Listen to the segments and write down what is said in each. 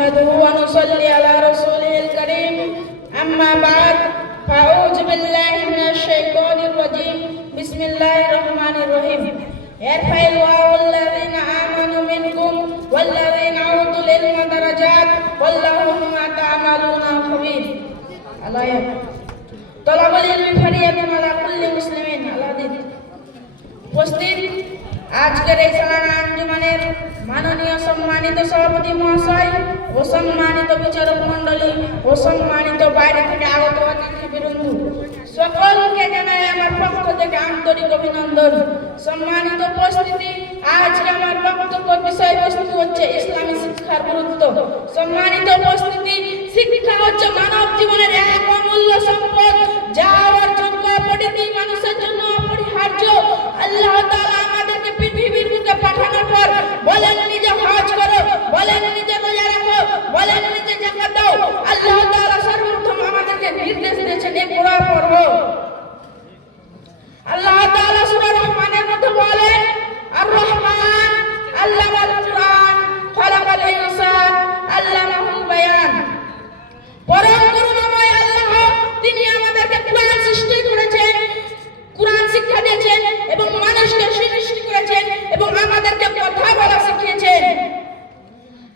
نحمده ونصلي على رسوله الكريم أما بعد فأعوذ بالله من الشيطان الرجيم بسم الله الرحمن الرحيم يرفع الله الذين آمنوا منكم والذين أوتوا العلم درجات والله بما تعملون خبير طلب العلم فريضة على كل مسلم উপস্থিত আজকের এই সালানা আঞ্জুমানের মাননীয় সম্মানিত সভাপতি মহাশয় ও সম্মানিত বিচারক মণ্ডলী ও সম্মানিত বাইরে থেকে আগত অতিথিবৃন্দ সকলকে জানাই আমার পক্ষ থেকে আন্তরিক অভিনন্দন। সম্মানিত উপস্থিতি, আজকে আমার বক্তব্য বিষয়বস্তু হচ্ছে ইসলামী শিক্ষার গুরুত্ব। সম্মানিত উপস্থিতি, শিক্ষা হচ্ছে মানব জীবনের এক অমূল্য সম্পদ যা অর্জন করা প্রতিটি মানুষের জন্য অপরিহার্য। আল্লাহ তাআলা আমাদেরকে পৃথিবীর বুকে পাঠানোর পর বলেন নিজে হজ করো, বলেন নিজে রোজা রাখো, বলেন নিজে যাকাত দাও। আল্লাহ তাআলা সর্বপ্রথম আমাদেরকে নির্দেশ দিয়েছেন এই কোরআন পড়ো। আল্লাহ তাআলা সূরা রহমানের মধ্যে বলেন আর রহমান আল্লামাল কুরআন খালাকাল ইনসান আল্লামাহুল বায়ান। পরম করুণাময় আল্লাহ, তিনি আমাদেরকে কোরআন সৃষ্টি করেছেন, কোরআন শিক্ষা দিয়েছেন এবং মানুষকে সৃষ্টি করেছেন এবং আমাদেরকে কথা বলা শিখিয়েছেন।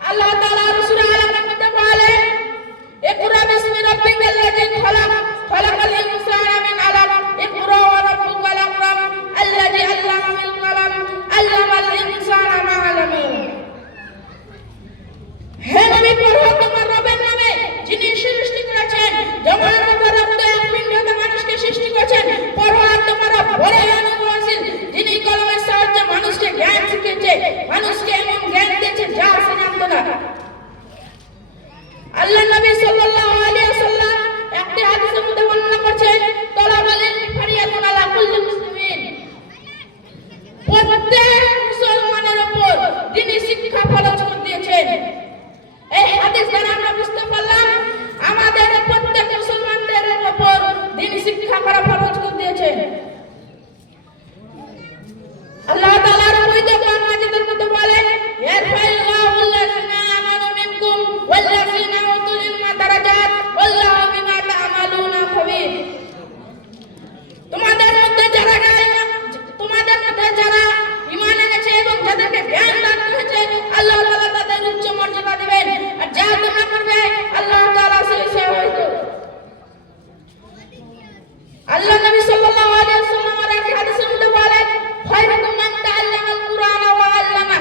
আল্লাহ তাআলা সূরা আলামের মধ্যে বলেন ইকরা বিসমি রাব্বিকাল্লাযী খালাক খালাকাল ইনসানা মিন আলাক ইকরা ওয়া রাব্বুকাল আকরাম আল্লাযী আল্লামা বিল কলম আল্লামাল ইনসানা মা লাম ইয়ালাম। হে নবী, পড়ো তোমার রবের নামে যিনি সৃষ্টি করেছেন, যেমন তোমার রব তো এক পিণ্ডতে মানুষকে সৃষ্টি করেছেন। পড়ো আর তোমার রব বড় অনুগ্রহশীল, যিনি কলমের সাহায্যে মানুষকে জ্ঞান শিখিয়েছে, মানুষকে এমন জ্ঞান দিয়েছে যা সে জানতো না। আল্লাহ নবী সাল্লাল্লাহু আলাইহি ওয়াসাল্লাম একটি হাদিসের মধ্যে বর্ণনা করেছেন তলাবুল ইলমি ফারিয়াতুন আলা কুল্লি মুসলিমিন। প্রত্যেক মুসলমানের উপর তিনি শিক্ষা ফরজ করে দিয়েছেন। এই হাদিস দ্বারা আমরা বুঝতে পারলাম আমাদের প্রত্যেক মুসলমানদের উপর তিনি শিক্ষা করা ফরজ করে দিয়েছেন। আল্লাহ তাআলার পবিত্র কোরআন মাজিদের মধ্যে বলেন ইয়ারফাইল্লাহু আল্লাযিনা আমানু মিনকুম ওয়াল্লাযিনা উতুল ইলমা দারাজাত ওয়াল্লাহু বিমা তা'মালুনা খবীর। তোমাদের মধ্যে যারা ঈমান এনেছে এবং যাদেরকে জ্ঞান দান করেছে আল্লাহ তাআলা তাদের উচ্চ মর্যাদা দিবেন, আর যা তোমরা করবে আল্লাহ তাআলা সেই হয়তো। আল্লাহ নবী সাল্লাল্লাহু আলাইহি ওয়াসাল্লাম আর এক হাদিসের মধ্যে বলেন খায়রুকুম মান তাআল্লামাল কুরআন ওয়া আল্লামা।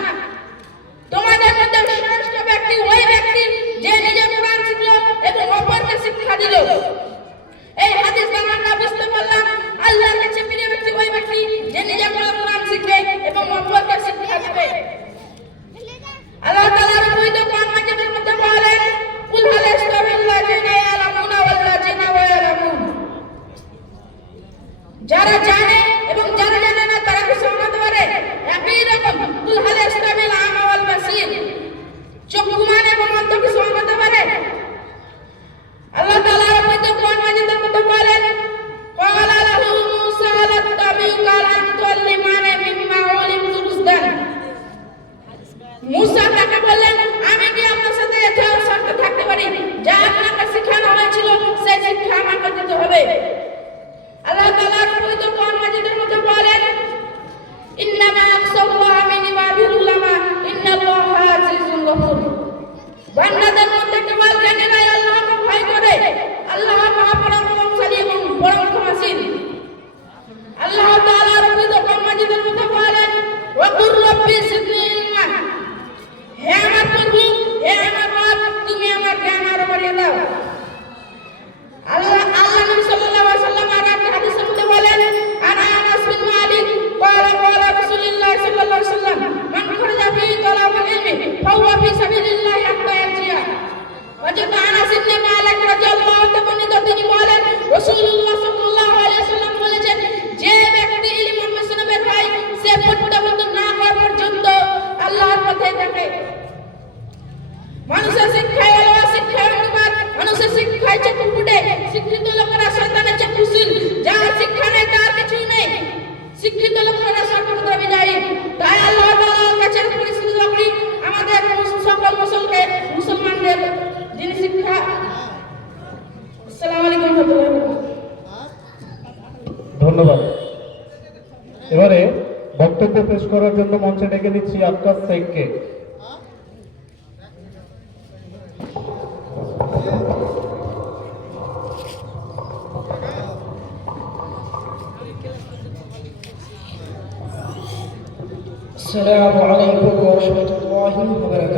তোমাদের মধ্যে শ্রেষ্ঠ ব্যক্তি ওই ব্যক্তি যে নিজে কুরআন শিখলো এবং অপরকে শিক্ষা দিল। এই হাদিস দ্বারা আমরা বুঝতে পারলাম আল্লাহর কাছে প্রিয় ব্যক্তি ওই ব্যক্তি যে নিজে কুরআন শিখবে এবং অপরকে শিক্ষা দেবে। আল্লাহ তাআলার পবিত্র কোরআন মাজিদের মধ্যে বলেন কুল হাল ইস্তাবিল্লাযিনা ইয়ালামুনা ওয়াল্লাযিনা লা ইয়ালামুন। যারা জানে এবং যারা জানে না তারা কি সমান হতে পারে? একই রকম। কুল হাল ইস্তাবিল আমা ওয়াল বাসীর, চক্ষুমান এবং অন্ধ কি সমান হতে পারে? আল্লাহ তাআলার পবিত্র কোরআন মাজিদের মধ্যে বলেন ক্বালা লাহু মূসা লাত্তাবিউকা লান তুআল্লিমানা মিম্মা উলিমতু রুশদান। মূসা তাকে বললেন আমি কি আপনার সাথে এটাও শর্ত থাকতে পারি যা আপনাকে শেখানো হয়েছিল সেই শিক্ষা আমাকে দিতে হবে। আল্লাহ তাআলার পবিত্র কোরআন মাজিদের মধ্যে বলেন ইন্নামা ইয়াখশাল্লাহা মিন ইবাদিল উলামা ইন্নাল্লাহা আজিজুল গফুর। বান্দাদের মধ্যে কেবল জ্ঞানীরাই আল্লাহকে ভয় করে, আল্লাহ মহাপরাক্রমশালী এবং বড় ক্ষমাশীল। আল্লাহ তাআলার পবিত্র কোরআন মাজিদের মধ্যে বলেন ওয়া কুর রাব্বি জিদনি ইলমা। হে আমার প্রভু, হে আমার রব, তুমি আমার জ্ঞান আরো বাড়িয়ে দাও। আল্লাহ নবী সাল্লাল্লাহু আলাইহি ওয়াসাল্লাম আর এক হাদিসের মধ্যে বলেন আনা আনাস বিন মালিক ক্বালা ক্বালা রাসূলুল্লাহ সাল্লাল্লাহু আলাইহি ওয়াসাল্লাম মান খারাজা ফি তালাবুল ইলমি ফাহুয়া ফি সাবিলিল্লাহ হাত্তা ইয়ারজিয়া। ওয়াজাদ আনাস ইবনে মালিক রাদিয়াল্লাহু তাআলা তিনি বলেন রাসূলুল্লাহ সাল্লাল্লাহু আলাইহি ওয়াসাল্লাম বলেছেন যে ব্যক্তি ইলম অন্বেষণে বের হয় সে প্রত্যাবর্তন না হওয়া পর্যন্ত আল্লাহর পথে থাকে। মানুষের শিক্ষায় আল্লাহ শিক্ষার অনুবাদ, মানুষের শিক্ষায় চক্ষু ফুটে। শিক্ষিত লোকেরা শয়তানের চক্ষুশীল, যার শিক্ষা নেই তার কিছুই নেই। শিক্ষিত লোকেরা সর্বদা বিজয়ী। তাই আল্লাহ তাআলার কাছে পরিস্থিতি করি আমাদের সকল মুসলমানদের এবারে বক্তব্য পেশ করার জন্য মঞ্চে ডেকে নিচ্ছি আক্কাস শেখকে। السلام عليكم ورحمة الله وبركاته.